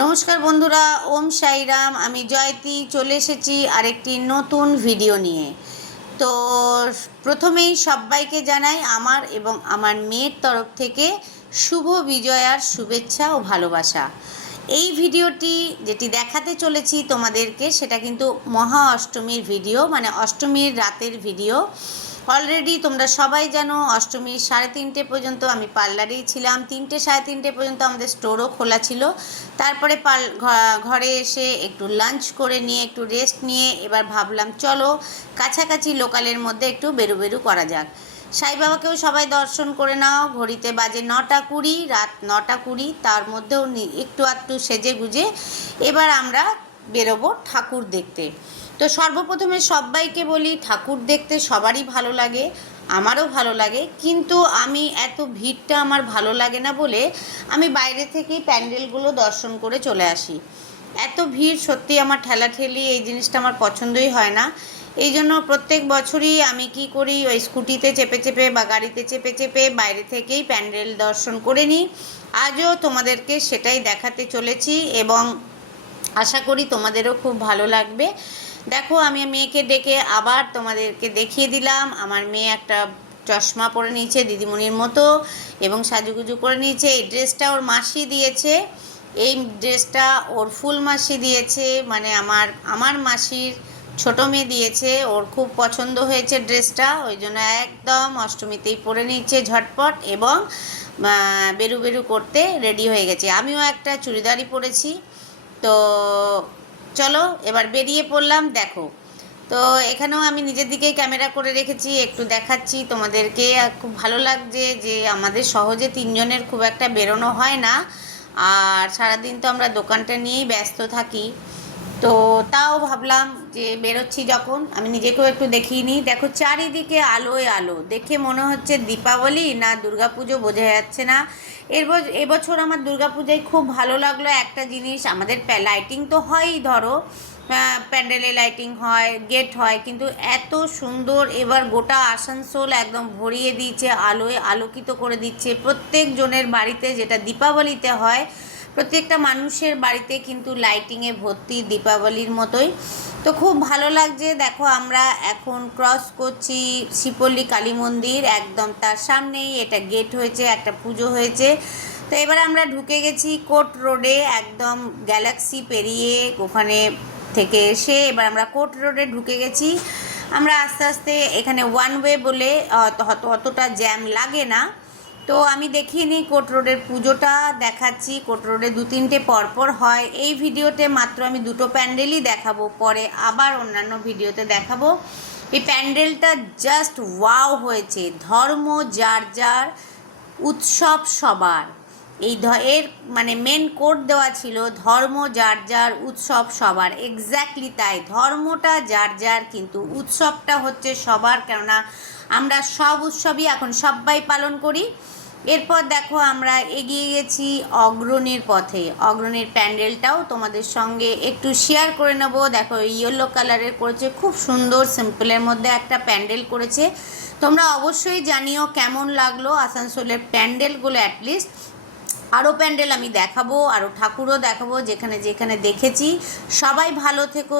নমস্কার বন্ধুরা, ওম সাইরাম। আমি জয়তী, চলে এসেছি আরেকটি নতুন ভিডিও নিয়ে। তো প্রথমেই সবাইকে জানাই আমার এবং আমার মেয়ের তরফ থেকে শুভ বিজয়ার শুভেচ্ছা ও ভালোবাসা। এই ভিডিওটি যেটি দেখাতে চলেছি তোমাদেরকে, সেটা কিন্তু মহা অষ্টমীর ভিডিও মানে অষ্টমীর রাতের ভিডিও অলরেডি তোমরা সবাই জানো অষ্টমীর সাড়ে তিনটে পর্যন্ত আমি পার্লারেই ছিলাম। তিনটে সাড়ে তিনটে পর্যন্ত আমাদের স্টোরও খোলা ছিল। তারপরে পাল ঘরে এসে একটু লাঞ্চ করে নিয়ে, একটু রেস্ট নিয়ে এবার ভাবলাম, চলো কাছাকাছি লোকালের মধ্যে একটু বেরু বেরু করা যাক। সাই বাবাকেও সবাই দর্শন করে নাও। ঘড়িতে বাজে নটা কুড়ি, রাত নটা কুড়ি, তার মধ্যেও একটু আধটু সেজে গুজে এবার আমরা বেরোবো ঠাকুর দেখতে। তো সর্বপ্রথমে সবাইকে বলি, ঠাকুর দেখতে সবারই ভালো লাগে, আমারও ভালো লাগে, কিন্তু আমি এত ভিড়টা আমার ভালো লাগে না বলে আমি বাইরে থেকেই প্যান্ডেলগুলো দর্শন করে চলে আসি। এত ভিড় সত্যি আমার ঠেলাঠেলি, এই জিনিসটা আমার পছন্দই হয় না। এই জন্য প্রত্যেক বছরই আমি কি করি, ওই স্কুটিতে চেপে চেপে বা গাড়িতে চেপে চেপে বাইরে থেকেই প্যান্ডেল দর্শন করে নিই। আজও তোমাদেরকে সেটাই দেখাতে চলেছি এবং আশা করি তোমাদেরও খুব ভালো লাগবে। দেখো, আমি মেয়েকে ডেকে আবার তোমাদেরকে দেখিয়ে দিলাম। আমার মেয়ে একটা চশমা পরে নিয়েছে দিদিমণির মতো এবং সাজুগুজু করে নিয়েছে। এই ড্রেসটা ওর মাসি দিয়েছে। এই ড্রেসটা ওর ফুল মাসি দিয়েছে। মানে আমার আমার মাসির ছোট মেয়ে দিয়েছে। ওর খুব পছন্দ হয়েছে ড্রেসটা। ওই জন্য একদম অষ্টমীতেই পরে নিচ্ছে ঝটপট এবং বেরু বেরু করতে রেডি হয়ে গেছে। আমিও একটা চুড়িদারই পরেছি। তো চলো, এবার বেরিয়ে পড়লাম, দেখো। তো এখানেও আমি নিজের দিকেই ক্যামেরা করে রেখেছি, একটু দেখাচ্ছি তোমাদেরকে। খুব ভালো লাগছে যে আমাদের সহজে তিনজনের খুব একটা বেরোনো হয় না। আর সারাদিন তো আমরা দোকানটা নিয়েই ব্যস্ত থাকি। তো তাও ভাবলাম যে বেরোচ্ছি যখন। আমি নিজেকেও একটু দেখিয়ে নিই। দেখো, চারিদিকে আলোয় আলো। দেখে মনে হচ্ছে দীপাবলি না দুর্গাপুজো বোঝা যাচ্ছে না। এর বছ- এবছর আমার দুর্গাপূজায় খুব ভালো লাগল একটা জিনিস। আমাদের লাইটিং তো হয়ই ধরো। প্যান্ডেলে লাইটিং হয় গেট হয়, কিন্তু এত সুন্দর এবার গোটা আসানসোল একদম ভরিয়ে দিয়েছে, আলোয় আলোকিত করে দিচ্ছে। প্রত্যেক জনের বাড়িতে যেটা দীপাবলিতে হয় প্রত্যেকটা মানুষের বাড়িতে কিন্তু লাইটিংয়ে ভর্তি দীপাবলির মতোই। তো খুব ভালো লাগছে। দেখো, আমরা এখন ক্রস করছি শিপল্লী কালী মন্দির, একদম তার সামনেই এটা গেট হয়েছে, একটা পুজো হয়েছে। তো এবার আমরা ঢুকে গেছি কোট রোডে একদম গ্যালাক্সি পেরিয়ে ওখানে থেকে এসে এবার আমরা কোট রোডে ঢুকে গেছি। আমরা আস্তে আস্তে এখানে ওয়ান ওয়ে বলে, অত- অত- অতটা জ্যাম লাগে না। তো আমি দেখিয়ে নিই কোট রোডের পুজোটা, দেখাচ্ছি কোট রোডে দু তিনটে পরপর হয়। এই ভিডিওতে মাত্র আমি দুটো প্যান্ডেলই দেখাবো, পরে আবার অন্যান্য ভিডিওতে দেখাবো। এই প্যান্ডেলটা জাস্ট ওয়াও হয়েছে। ধর্ম, যার যার, উৎসব সবার। এই এর মানে মেন কোড দেওয়া ছিল ধর্ম, যার যার উৎসব সবার। এক্স্যাক্টলি তাই। ধর্মটা, যার যার, কিন্তু উৎসবটা হচ্ছে সবার, কেননা আমরা সব উৎসবই এখন সবাই পালন করি। এরপর দেখো আমরা এগিয়ে গেছি অগ্রণীর পথে। অগ্রণীর প্যান্ডেলটাও তোমাদের সঙ্গে একটু শেয়ার করে নেব। দেখো ইয়েলো কালারের করেছে, খুব সুন্দর সিম্পলের মধ্যে একটা প্যান্ডেল করেছে। তোমরা অবশ্যই জানিও কেমন লাগল আসানসোলের প্যান্ডেলগুলো অ্যাটলিস্ট আরও প্যান্ডেল আমি দেখাবো আরও ঠাকুরও দেখাবো যেখানে যেখানে দেখেছি। সবাই ভালো থেকো